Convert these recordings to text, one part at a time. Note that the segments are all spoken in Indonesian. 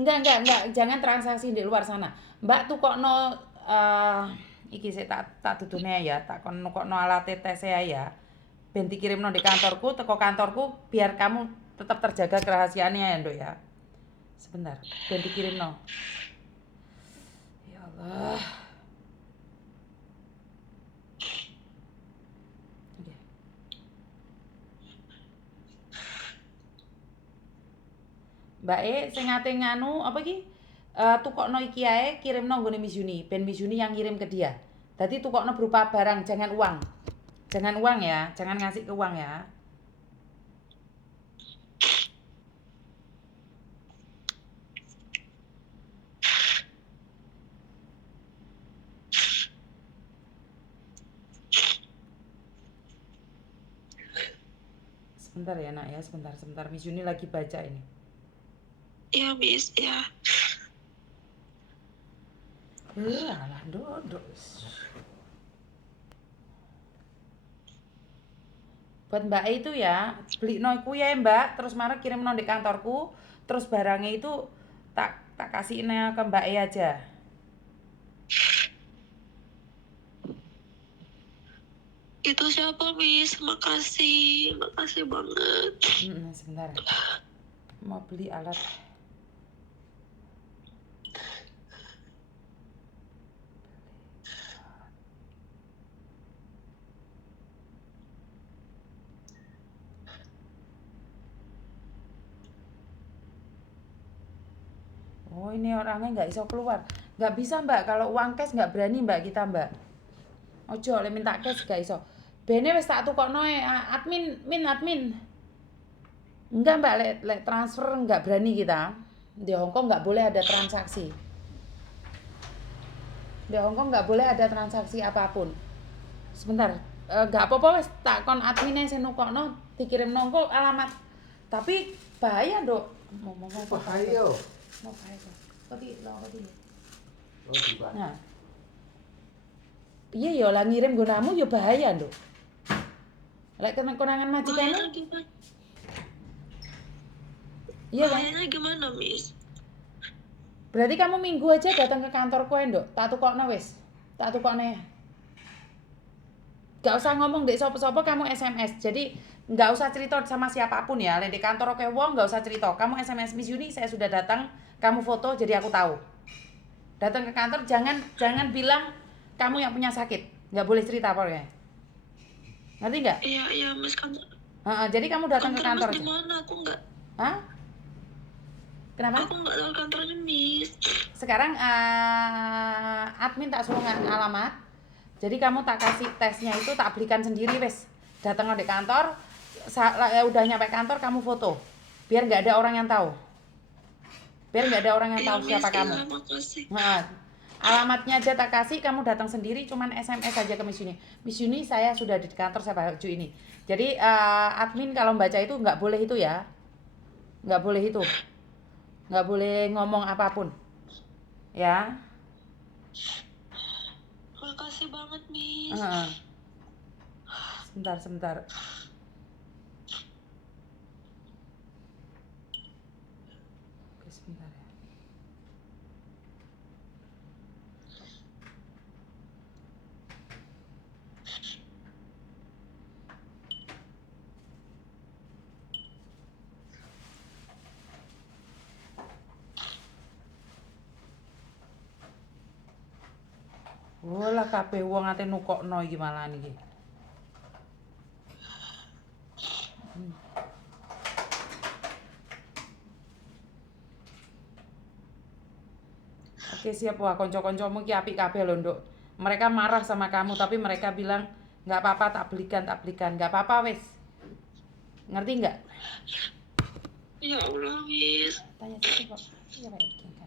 Enggak, jangan transaksi di luar sana. Mbak tukokno iki sik tak dudune ya, tak kon nukokno alat tes ya. Ben dikirimno di kantorku, teko kantorku biar kamu tetap terjaga kerahasiaannya ya, Nduk ya. Sebentar, ben dikirimno. Ya Allah. Oke. Mbak E sing ate nganu apa iki? Tukokno iki ae kirimno nggone Miss Yuni, ben Miss Yuni yang kirim ke dia. Dadi tukokno berupa barang, jangan uang. Jangan uang ya, jangan ngasih ke uang ya. Sebentar ya nak ya, sebentar. Miss Yuni lagi baca ini. Iya, Miss, ya. Alah, Nduk. Buat Mbak E itu ya, beli no ku ya Mbak, terus marah kirim no di kantorku, terus barangnya itu tak kasih ke Mbak E aja. Itu siapa, Miss? Makasih banget. Sebentar. Mau beli alat. Oh ini orangnya nggak iso keluar. Nggak bisa Mbak, kalau uang cash nggak berani Mbak kita Mbak. Ojo oleh minta cash nggak iso. Bene wis tak tukokno admin. Enggak Mbak, lek transfer nggak berani kita. Di Hongkong nggak boleh ada transaksi. Di Hongkong nggak boleh ada transaksi apapun. Sebentar, nggak apa-apa wes tak kon adminnya sing nukokno dikirim nongko alamat. Tapi bahaya Dok. Mau Bahaya. Mau bahaya. Kok di. Oh, juga. Nah, iya ya lah ngirim gunamu ya bahaya Dok. Lek kena konangan majikanmu. Bahayanya gimana? Iya kan? Bahayanya gimana, Miss? Berarti kamu minggu aja datang ke kantorku Nduk. Tak tukokno wis. Tak tukokno ya. Gak usah ngomong dek sopo-sopo kamu SMS. Jadi nggak usah cerita sama siapapun ya. Di kantor oke wong nggak usah cerita. Kamu SMS Miss Yuni saya sudah datang. Kamu foto jadi aku tahu. Datang ke kantor jangan bilang kamu yang punya sakit. Nggak boleh cerita pokoknya. Ngerti nggak? Iya, Miss, kantor. Jadi kamu datang ke kantor Mas aja. di mana? Aku nggak. Hah? Kenapa? Aku nggak tahu kantornya, Miss. Sekarang admin tak suruh alamat. Jadi kamu tak kasih tesnya itu tak belikan sendiri wes. Datang di kantor, udah nyampe kantor kamu foto. Biar nggak ada orang yang tahu. Biar nggak ada orang yang tahu siapa kamu. Nah, alamatnya aja tak kasih, kamu datang sendiri, cuman SMS aja ke Miss Yuni. Miss Yuni saya sudah di kantor saya baju ini. Jadi admin kalau baca itu nggak boleh itu ya. Nggak boleh itu. Nggak boleh ngomong apapun. Ya. Makasih banget, Miss. Sebentar. Oke, sebentar ya. Lah kabeh wong ate nukokno iki malahan iki. Oke siap wah konco-koncomu ki apik kabeh lho Nduk. Mereka marah sama kamu tapi mereka bilang nggak apa-apa tak belikan nggak apa-apa wes. Ngerti nggak? Ya Allah, Miss. Tanya siapa kok? Siapa yang kan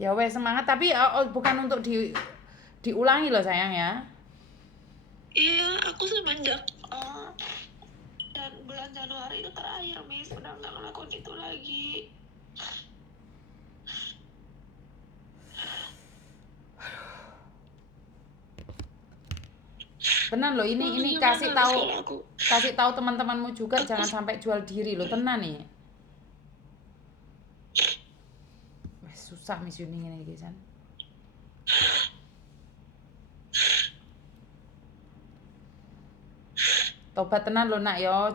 ya wes semangat tapi bukan untuk diulangi loh sayang ya. Iya, aku semenjak dan bulan Januari itu terakhir, Miss, udah nggak ngelakuin itu lagi. Tenan loh ini kasih tahu teman-temanmu juga jangan sampai jual diri loh tenan nih. susah Miss Yuni ngene iki San. Tobat tenan lho nak ya,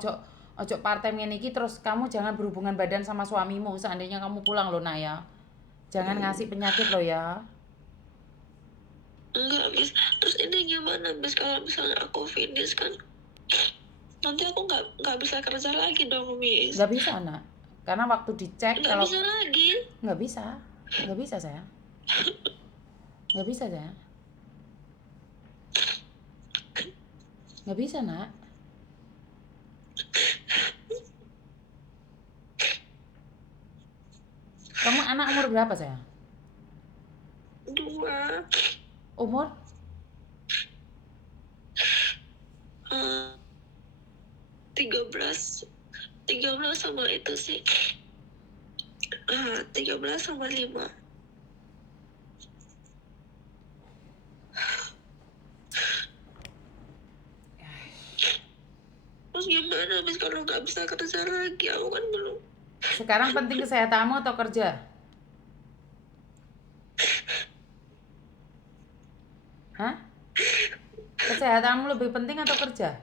ojo part-time ngene iki terus kamu jangan berhubungan badan sama suamimu seandainya kamu pulang lho nak ya. Jangan ngasih penyakit lo ya. Enggak, Miss. Terus ini gimana, Miss? Kalau misalnya aku finish kan, nanti aku nggak bisa kerja lagi dong, Miss. Nggak bisa nak, karena waktu dicek Nggak kalau bisa lagi. nggak bisa sayang, nggak bisa sayang, nggak bisa nak. Kamu anak umur berapa sayang? 2. Umur? 13 sama itu sih. 13 sama 5. Terus gimana, Miss, kalau nggak bisa kerja lagi? Aku kan belum. Sekarang penting kesehatanmu atau kerja? Hah? Kesehatanmu lebih penting atau kerja?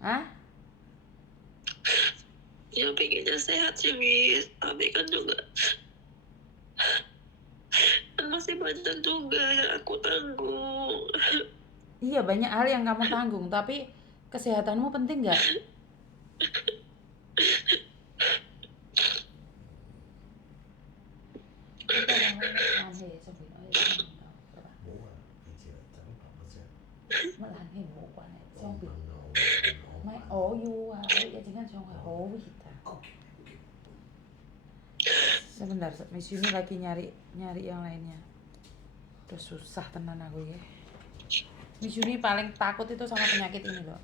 Hah? Ya pengennya sehat sih, Miss. Tapi kan juga kan masih banyak juga yang aku tanggung. Iya banyak hal yang kamu tanggung, tapi kesehatanmu penting nggak? Sebentar, Miss Yuni lagi nyari yang lainnya. Udah susah tenan aku ya. Miss Yuni paling takut itu sama penyakit ini loh.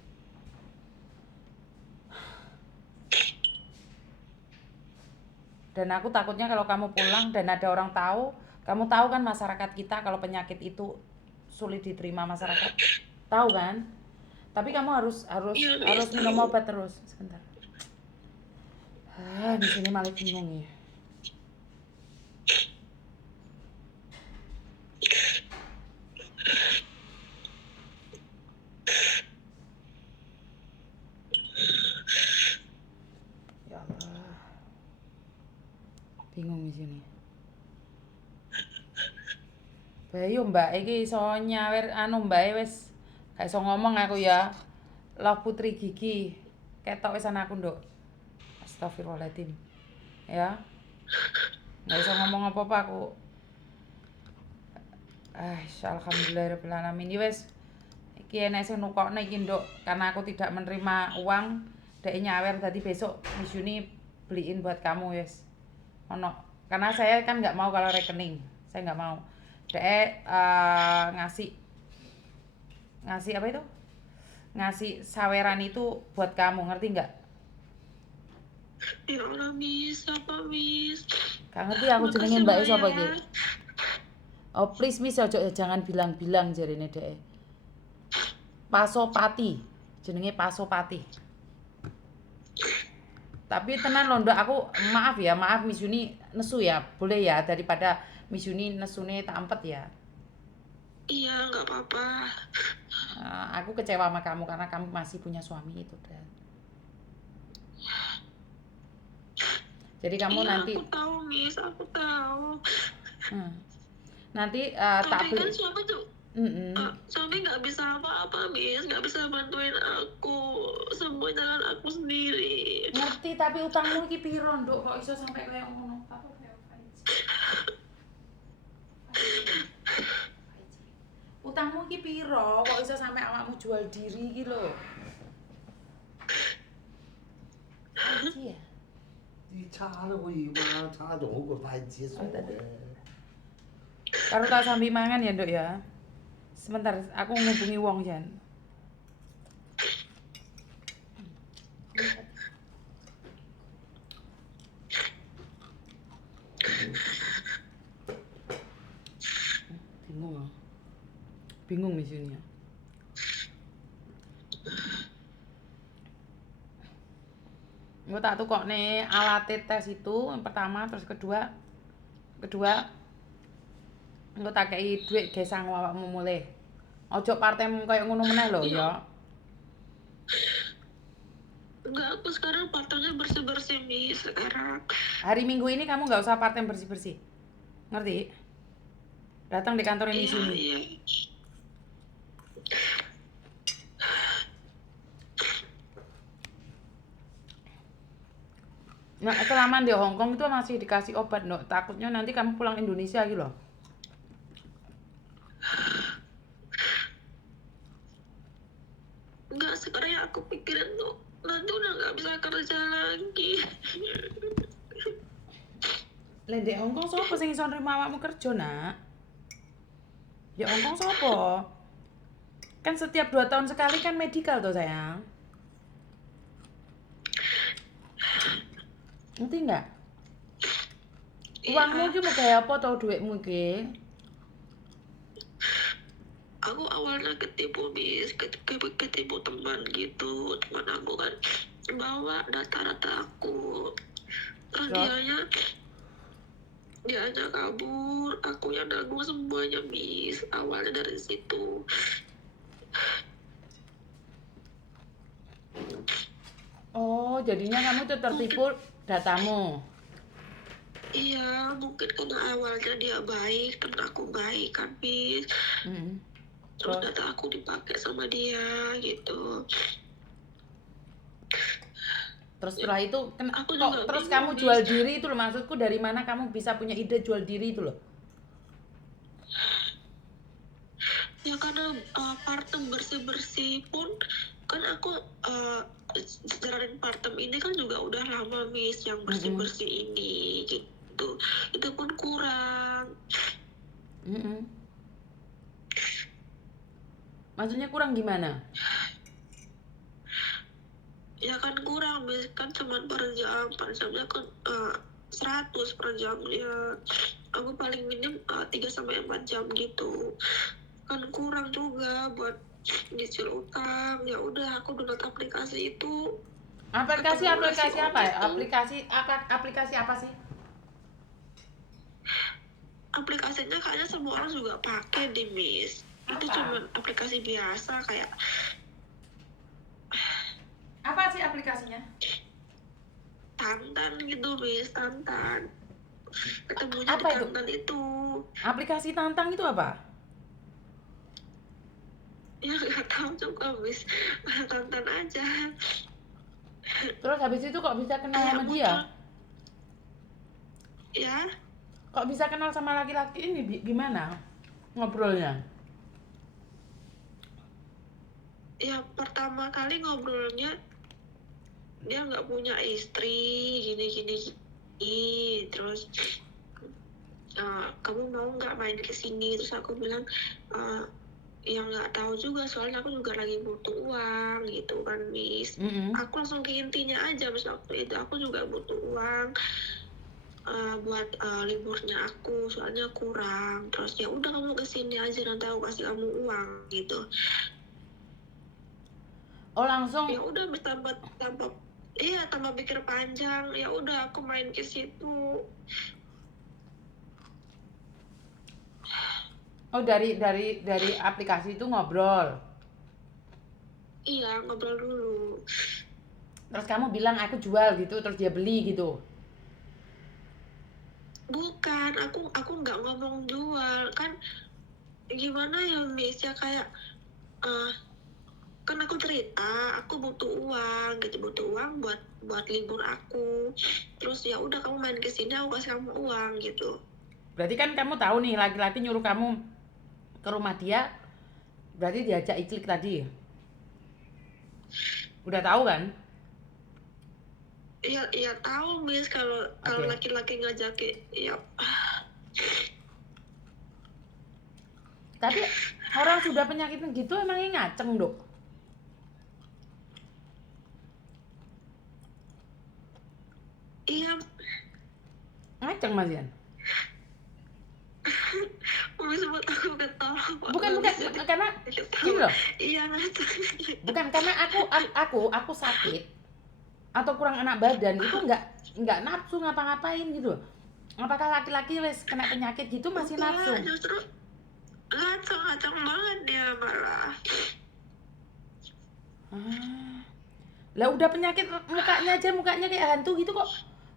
Dan aku takutnya kalau kamu pulang dan ada orang tahu, kamu tahu kan masyarakat kita kalau penyakit itu sulit diterima masyarakat. Tahu kan? Tapi kamu harus Iya, minum tahu. obat terus. Sebentar. Di sini malah bingung ya. Ya Allah. Bingung di sini. Bayu Mbak iki iso nyawer Mbak wis gak iso ngomong aku ya. Love Putri Gigi. Ketok wis anakku, Nduk. Astagfirullahaladzim. Ya. Gak iso ngomong apa-apa aku. Alhamdulillahirabbil alamin. Wis iki enek sing nukokne iki, Nduk. Karena aku tidak menerima uang, dek nyawer tadi besok Miss Yuni beliin buat kamu wis. Ono. Karena saya kan nggak mau kalau rekening. Saya nggak mau. Dek ngasih apa itu? Ngasih saweran itu buat kamu, ngerti nggak? Ya Allah, Miss. Apa, Miss? Gak ngerti aku jenenge Makasih Mbak sapa banyak. iki? Oh please Miss ojo jangan bilang-bilang jarine dek. Pasopati. Jenenge Pasopati. Tapi tenan lho Nduk, aku maaf Miss Yuni nesu ya. Boleh ya daripada Miss Yuni nesune tak ampet ya. Iya, nggak apa-apa. Aku kecewa sama kamu karena kamu masih punya suami itu dan. Jadi kamu Iya, nanti aku tahu, Miss. Aku tahu. nanti tak Tapi kan beli. suami tuh suami nggak bisa apa-apa, Miss. Nggak bisa bantuin aku. Semua jalan aku sendiri. Ngerti tapi utangmu iki piro, Nduk? Kok iso sampai kayak ngono? Utangmu iki piro? Kok iso sampai awakmu jual diri iki lho? Iya. 你差了我一万，差中我快结束了。 Karo tak sambil mangan ya, Nduk ya. Sebentar, aku ngubungi wong jan. Bingung di sini ya. Engko tak tukokne alat tes itu yang pertama, terus kedua engko tak kei dhuwit gesang awakmu mulih. Ojo partemu koyo ngono meneh lho Iya. ya. Enggak, aku sekarang partnernya bersih-bersih Miss sekarang. Hari Minggu ini kamu nggak usah part-time bersih-bersih. Ngerti? Datang di kantor ini Iya, sini. iya. Nah, selama di Hong Kong itu masih dikasih obat, Nduk. Takutnya nanti kamu pulang Indonesia gitu loh. Enggak, sekarang yang aku pikirin tuh nanti udah nggak bisa kerja lagi. Lah ndek Hong Kong sapa sing iso nrimo awakmu kerja, Nak? Ya Hong Kong sapa? Kan setiap 2 tahun sekali kan medical toh, sayang. Ngerti enggak? Uangmu Iya, iki mau gawe apa tau duitmu iki? aku awalnya ketipu Miss, ketipu teman gitu. Teman aku kan bawa data-data aku. Terus Terus? dianya kabur, aku yang nanggung semuanya Miss. Awalnya dari situ. Oh, jadinya kamu tuh tertipu datamu. Iya, mungkin karena awalnya dia baik, temen aku baik kan Miss. Mm-mm. Terus Terus? data aku dipakai sama dia gitu. Terus setelah itu Aku kok juga terus bingung, kamu Miss. jual diri itu loh, maksudku dari mana kamu bisa punya ide jual diri itu loh? Ya karena partem bersih-bersih pun kan aku jalanin partem ini kan juga udah lama Miss yang bersih-bersih ini gitu. Itu pun kurang. Mm-mm. Maksudnya kurang gimana? Ya kan kurang Miss, kan cuma per jamnya kan 100 per jamnya. Aku paling minim 3 sampai 4 jam gitu. Kan kurang juga buat nyicil utang. Ya udah aku download aplikasi itu. Aplikasi Ketemu si Om apa ya? itu. Aplikasi apa sih? Aplikasinya kayaknya semua orang juga pakai deh Miss. Itu Apa? cuma aplikasi biasa kayak Apa sih aplikasinya? Tantan gitu Miss, Tantan. Ketemunya di Apa itu? Tantan itu. Aplikasi tantang itu apa? Ya nggak tahu juga Miss, Tantan aja. Terus habis itu kok bisa kenal Kayak sama dia? muncul. Ya, Kok bisa kenal sama laki-laki ini gimana ngobrolnya? ya pertama kali ngobrolnya dia nggak punya istri gini terus kamu mau nggak main ke sini, terus aku bilang ya nggak tahu juga soalnya aku juga lagi butuh uang gitu kan Miss. Mm-mm. Aku langsung ke intinya aja Miss, waktu itu aku juga butuh uang buat liburnya aku soalnya kurang. Terus ya udah kamu kesini aja nanti aku kasih kamu uang gitu. Oh langsung. Ya udah tambah pikir panjang, ya udah aku main ke situ. Oh dari aplikasi itu ngobrol. Iya, ngobrol dulu. Terus kamu bilang aku jual gitu, terus dia beli gitu. Bukan, aku nggak ngomong jual kan, gimana ya Miss, ya kayak kan aku cerita aku butuh uang gitu, butuh uang buat libur aku. Terus ya udah kamu main ke sini aku kasih kamu uang gitu. Berarti kan kamu tahu nih laki-laki nyuruh kamu ke rumah dia, berarti diajak iklik tadi. Udah tahu kan? Ya tahu Miss, kalau Oke. laki-laki ngajakin ya. Tapi orang sudah penyakit gitu emangnya ngaceng, Dok? Iya, Ngaceng Mas Yan? Miss buat aku ketawa. Bukan, karena gini loh. Iya, Bukan karena aku sakit. atau kurang enak badan itu nggak nafsu ngapa-ngapain gitu. Apakah laki-laki wes kena penyakit gitu masih nafsu? Enggak, justru ngacang-ngacang banget dia malah. Ah. Lah udah penyakit mukanya kayak hantu gitu kok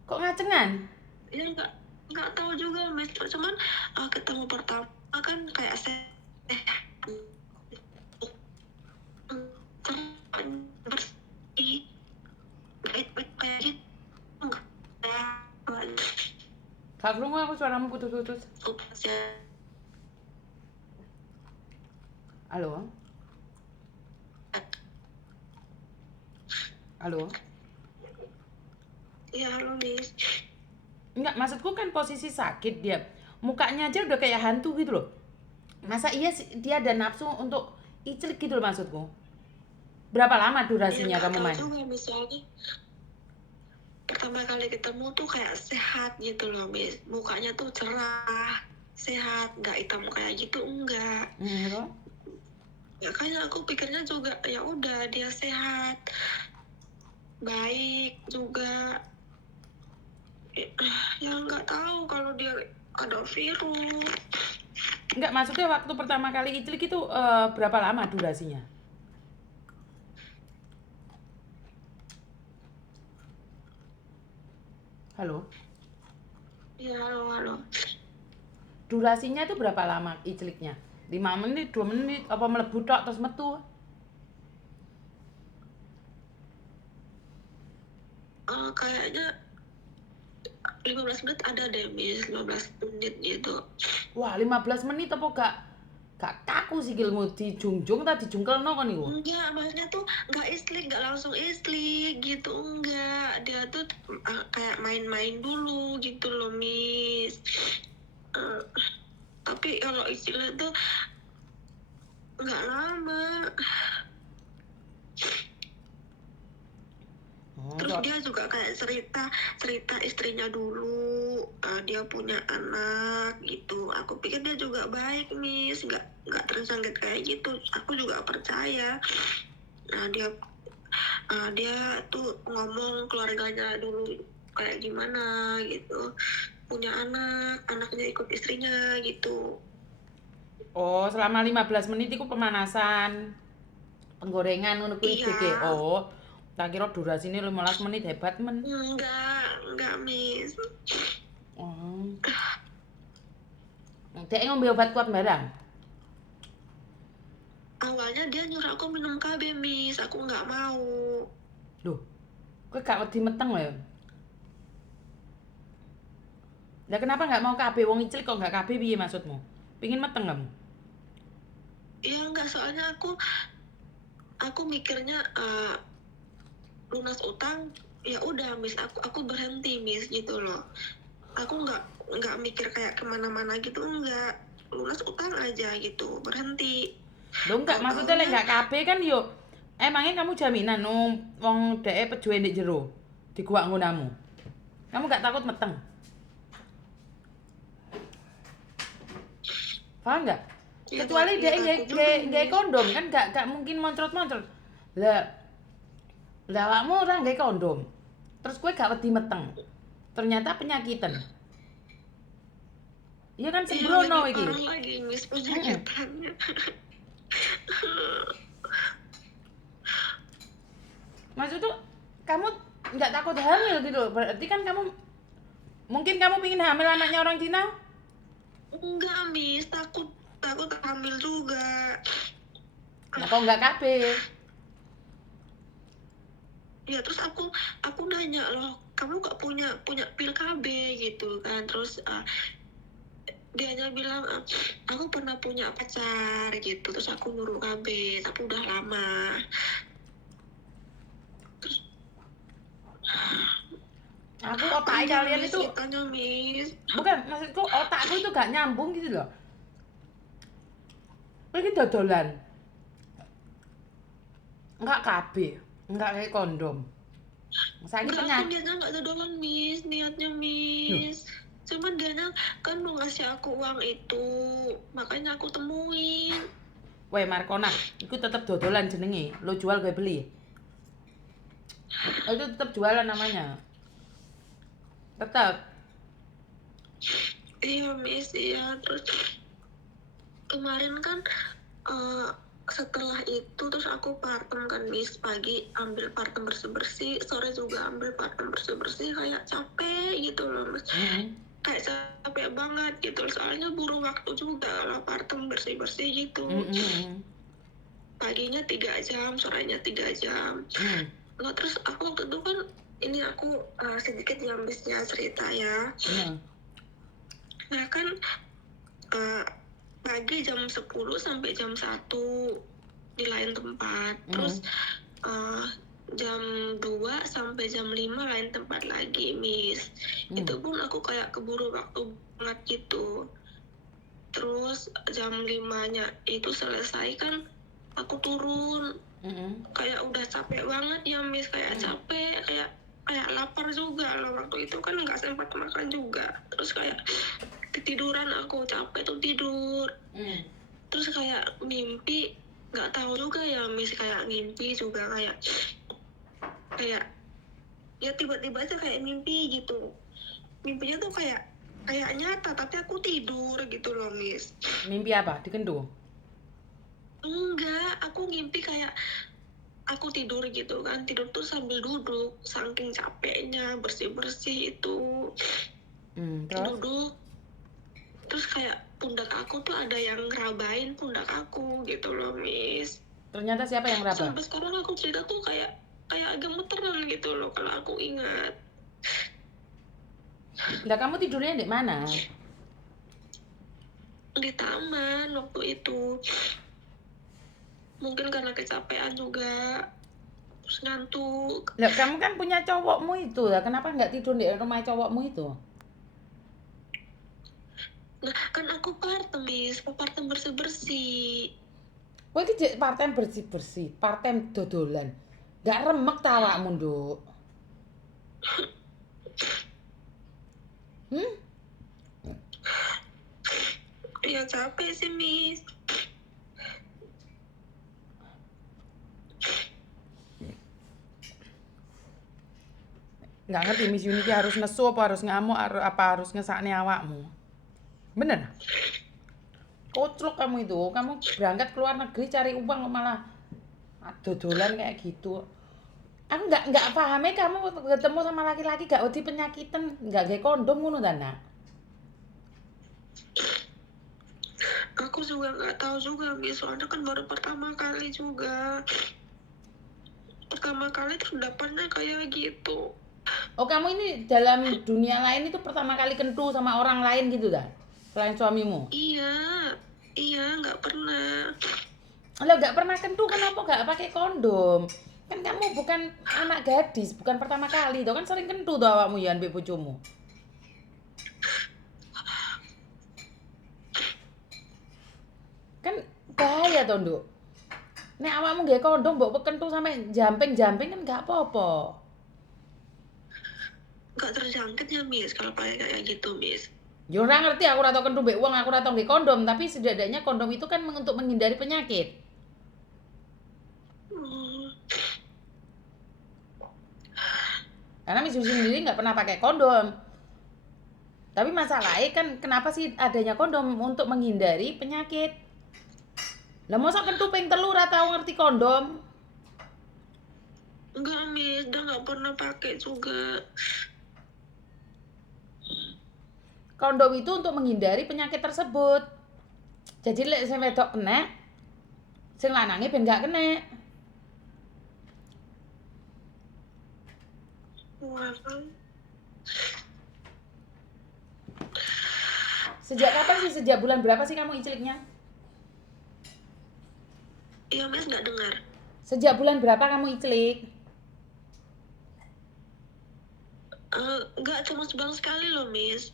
ngacengan? Ya nggak tahu juga Miss, cuman ketemu pertama kan kayak bersih baik-baik kayak gitu enggak Kak Krungu aku suaramu putus-putus. Halo? Halo? ya halo Miss. Enggak, maksudku kan posisi sakit dia. Mukanya aja udah kayak hantu gitu loh. Masa iya dia ada nafsu untuk iclik gitu loh maksudku. Berapa lama durasinya nggak kamu tahu main? juga misalnya pertama kali ketemu tuh kayak sehat gitu loh Miss, mukanya tuh cerah sehat, nggak hitam kayak gitu enggak. Gitu. Ya kayak aku pikirnya juga ya udah dia sehat baik juga. Ya nggak tahu kalau dia ada virus. Enggak, maksudnya waktu pertama kali iclik itu berapa lama durasinya? Halo? Ya halo. Durasinya itu berapa lama icliknya? 5 menit, 2 menit, apa melebu tok terus metu? Kayaknya 15 menit ada deh Miss, 15 menit gitu. Wah, 15 menit apa gak kaku sikilmu dijunjung ta dijungkelno kon niku? Enggak, maksudnya tuh nggak islik, nggak langsung islik gitu, enggak. Dia tuh kayak main-main dulu gitu loh Miss. Tapi kalau istilah tuh nggak lama. Terus dia juga kayak cerita istrinya dulu, dia punya anak gitu. Aku pikir dia juga baik Miss, nggak tersangkut kayak gitu. Aku juga percaya. Nah dia tuh ngomong keluarganya dulu kayak gimana gitu, punya anaknya ikut istrinya gitu. Oh, selama 15 menit itu pemanasan. Penggorengan ngono kuwi Iya. dike. Oh, tak kira durasine 15 menit hebat men. Enggak Miss. Oh. Dek ngombe obat kuat barang. Awalnya dia nyuruh aku minum KB Miss, aku nggak mau. Loh, kowe gak wedi meteng lho. Lah kenapa nggak mau KB wong iclik kok nggak KB piye maksudmu? Pingin meteng kamu? Ya enggak, soalnya aku mikirnya lunas utang ya udah Miss, aku berhenti Miss gitu loh. Aku nggak mikir kayak kemana-mana gitu, enggak, lunas utang aja gitu, berhenti. Loh enggak, maksudnya lek nggak KB kan yo emangnya kamu jaminan wong dhek pejuwe ndek jero dikuak ngonamu. Kamu gak takut meteng? Paham nggak? Ya, Kecuali dia takut juga, nggak Miss. kondom kan gak mungkin moncrot-moncrot. Lah awakmu ora nggae kondom. Terus kowe gak wedi meteng. Ternyata penyakitan. Iya kan sembrono Lebih iki. parah lagi Miss penyakitannya. Maksud tuh kamu nggak takut hamil gitu loh. Berarti kan kamu mungkin kamu pingin hamil anaknya orang Cina? Enggak Miss, takut hamil juga. Nah, kok nggak KB? Ya terus aku nanya loh, kamu gak punya pil KB gitu kan. Terus dianya bilang aku pernah punya pacar gitu, terus aku nyuruh KB tapi udah lama. Aku otak kalian Miss, itu ceritanya Miss. bukan, maksudku otakku itu gak nyambung gitu loh. Ini dodolan. Enggak KB, enggak kayak kondom. Saya Enggak, penyakit. aku niatnya gak dodolan Miss, niatnya Miss. Cuman dianya kan mau ngasih aku uang itu, makanya aku temuin. Weh Markona, iku tetep dodolan jenenge. Lo jual gue beli. Oh, itu tetap jualan namanya. Tetap. Iya Miss, iya. Terus kemarin kan eh, setelah itu terus aku partem kan Miss, pagi ambil partem bersih-bersih, sore juga ambil partem bersih-bersih, kayak capek gitu loh Miss. Mm-mm. Kayak capek banget gitu, soalnya buru waktu juga kalau partem bersih-bersih gitu. Mm-mm. Paginya 3 jam, sorenya 3 jam. Mm. Nah terus aku waktu itu kan, ini aku sedikit ya Miss ya cerita ya. Mm. Nah kan pagi jam 10 sampai jam 1 di lain tempat. Terus jam 2 sampai jam 5 lain tempat lagi, Miss. Itu pun aku kayak keburu waktu banget gitu. Terus jam 5-nya itu selesai kan, aku turun. Kayak udah capek banget ya, Miss. Kayak capek, kayak lapar juga lah waktu itu kan, nggak sempat makan juga. Terus kayak ketiduran, aku capek tuh tidur. Terus kayak mimpi, nggak tahu juga ya Miss, kayak mimpi juga kayak ya tiba-tiba aja kayak mimpi gitu. Mimpinya tuh kayak nyata tapi aku tidur gitu loh Miss. Mimpi apa? Dikendu? Enggak, aku ngimpi kayak aku tidur gitu kan, tidur tuh sambil duduk, saking capeknya bersih-bersih itu. Terus? Duduk, terus kayak pundak aku tuh ada yang ngerabain pundak aku gitu loh Miss. Ternyata siapa yang ngeraba? Sampai sekarang aku cerita tuh kayak gemeteran gitu loh kalau aku ingat. Lah kamu tidurnya di mana? Di taman waktu itu. Mungkin karena kecapean juga, terus ngantuk. Lah kamu kan punya cowokmu itu lah, kenapa nggak tidur di rumah cowokmu itu? Nah kan aku partem Miss, partem bersih-bersih. Kowe iki jek part-time bersih-bersih, part-time dodolan. Nggak remek ta awakmu, Nduk? Ya capek sih Miss. Nggak ngerti Miss Yuni harus nesu apa harus ngamuk apa harus ngesakne awakmu. Bener? Koclok kamu itu. Kamu berangkat ke luar negeri cari uang kok malah dodolan kayak gitu. Aku nggak pahamnya kamu ketemu sama laki-laki gak wedi penyakitan, nggak gawe kondom ngono ta, Nak? Aku juga nggak tahu juga Miss, soalnya kan baru pertama kali juga. Pertama kali terus dapatnya kayak gitu. Oh, kamu ini dalam dunia lain itu pertama kali kentu sama orang lain gitu dah? Selain suamimu? Iya, nggak pernah. Kalau nggak pernah kentu kenapa nggak pakai kondom? Kan kamu bukan anak gadis, bukan pertama kali, tuh kan sering kentu tuh awakmu ya ambek bojomu. Kan bahaya toh, Nduk. Nek awakmu nggawe kondom mbok kentu sampe jamping-jamping kan nggak apa-apa. Nggak terjangkit ya Miss kalau pakai kayak gitu Miss. Ya ora ngerti, aku ora tau kentu mbek wong, aku ora tau nggawe kondom, tapi setidaknya kondom itu kan untuk menghindari penyakit. Karena Miss Yusi sendiri nggak pernah pakai kondom. Tapi masalahnya kan kenapa sih adanya kondom untuk menghindari penyakit? Lah masa kentu ping telu ora tau ngerti kondom? Enggak Miss, udah nggak pernah pakai juga. Kondom itu untuk menghindari penyakit tersebut. Jadi lek sing wedok kena, sing lanange ben gak kena. Wah, Sejak kapan sih? Sejak bulan berapa sih kamu iciliknya? iya Miss, nggak dengar. Sejak bulan berapa kamu icilik? Nggak, cuma sebulan sekali loh Miss.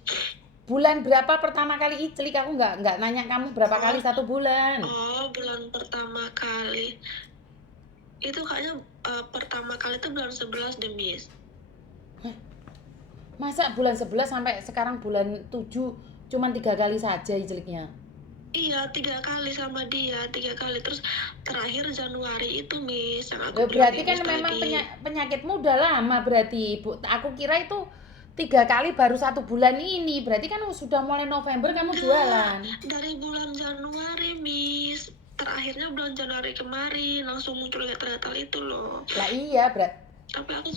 Bulan berapa pertama kali icilik? Aku nggak nanya kamu berapa kali satu bulan. Oh, bulan pertama kali. Itu kayaknya pertama kali itu bulan 11 deh Miss. Masa bulan 11 sampai sekarang bulan 7 cuma 3 kali saja iciliknya? Iya, 3 kali sama dia, 3 kali. Terus terakhir Januari itu, Miss, yang aku Loh, bilang berarti kayak kan Miss memang tadi. penyakitmu udah lama berarti, Bu. Aku kira itu 3 kali baru 1 bulan ini. Berarti kan sudah mulai November kamu Enggak, jualan. dari bulan Januari, Miss. Terakhirnya bulan Januari kemarin, langsung muncul gatal-gatal itu loh. Lah iya, Tapi aku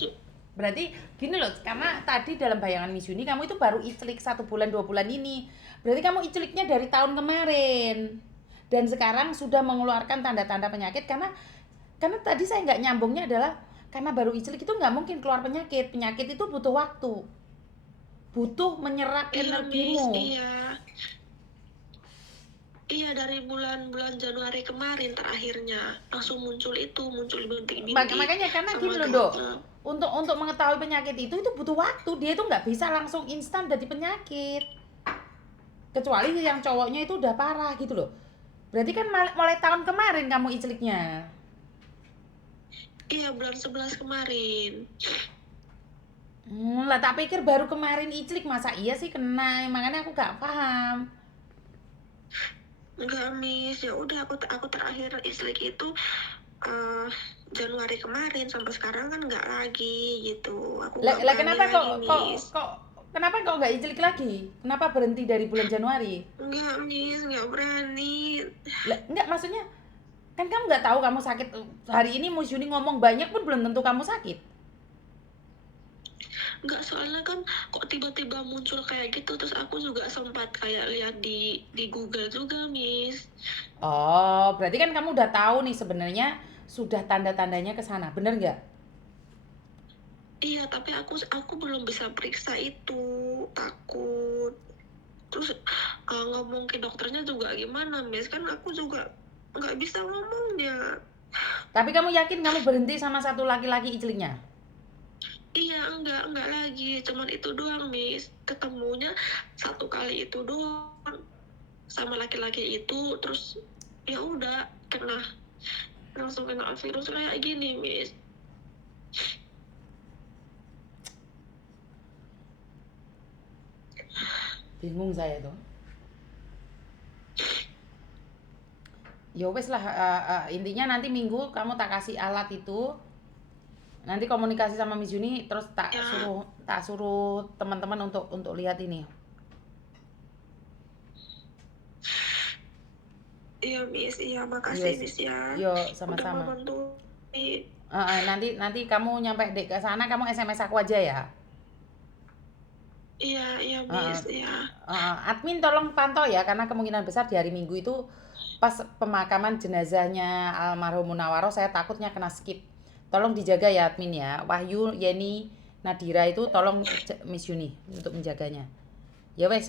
berarti gini loh, karena tadi dalam bayangan Miss Yuni kamu itu baru iclik 1 bulan 2 bulan ini. Berarti kamu icliknya dari tahun kemarin. Dan sekarang sudah mengeluarkan tanda-tanda penyakit karena tadi saya nggak nyambungnya adalah karena baru iclik itu nggak mungkin keluar penyakit. Penyakit itu butuh waktu, butuh menyerap iya, Miss, energimu. iya. Iya, dari bulan Januari kemarin terakhirnya langsung muncul bintik-bintik Makanya karena sama gini loh Dok, gatal. untuk mengetahui penyakit itu butuh waktu. Dia itu nggak bisa langsung instan jadi penyakit, kecuali yang cowoknya itu udah parah gitu loh. Berarti kan mulai tahun kemarin kamu icliknya. Iya, bulan 11 kemarin. Lah tak pikir baru kemarin iclik, masa iya sih kena? Makanya aku gak paham. Enggak, Miss. Ya udah aku terakhir islik itu eh, Januari kemarin, sampai sekarang kan nggak lagi gitu. Aku nggak Lah berani kenapa lagi, Miss. kenapa kok nggak iclik lagi? Kenapa berhenti dari bulan Januari? Enggak, Miss, nggak berani. Lah enggak, maksudnya kan kamu nggak tahu kamu sakit. Hari ini Mus Yuni ngomong banyak pun belum tentu kamu sakit. Enggak, soalnya kan kok tiba-tiba muncul kayak gitu. Terus aku juga sempat kayak lihat di Google juga, Miss. Oh, berarti kan kamu udah tahu nih sebenarnya sudah tanda-tandanya ke sana, bener nggak? Iya, tapi aku belum bisa periksa itu, takut. Terus ngomong ke dokternya juga gimana, Miss? Kan aku juga nggak bisa ngomongnya. Tapi kamu yakin kamu berhenti sama satu laki-laki icliknya? Iya, enggak lagi. Cuman itu doang, Miss. Ketemunya 1 kali itu doang sama laki-laki itu. Terus ya udah langsung kena virus kayak gini, Miss. Bingung saya tuh. Ya wes lah, intinya nanti Minggu kamu tak kasih alat itu. Nanti komunikasi sama Miss Juni terus Ya, tak suruh teman-teman untuk lihat ini. iya, Miss. Iya, makasih, Yes. Miss ya. Yo, Udah sama-sama. mau bantuin. Nanti kamu nyampe ke sana kamu SMS aku aja ya. Iya, Uh, Miss. Iya. Admin tolong pantau ya karena kemungkinan besar di hari Minggu itu pas pemakaman jenazahnya almarhum Munawaroh saya takutnya kena skip. Tolong dijaga ya admin ya. Wahyu, Yeni, Nadira itu tolong Miss Yuni untuk menjaganya. Ya wes.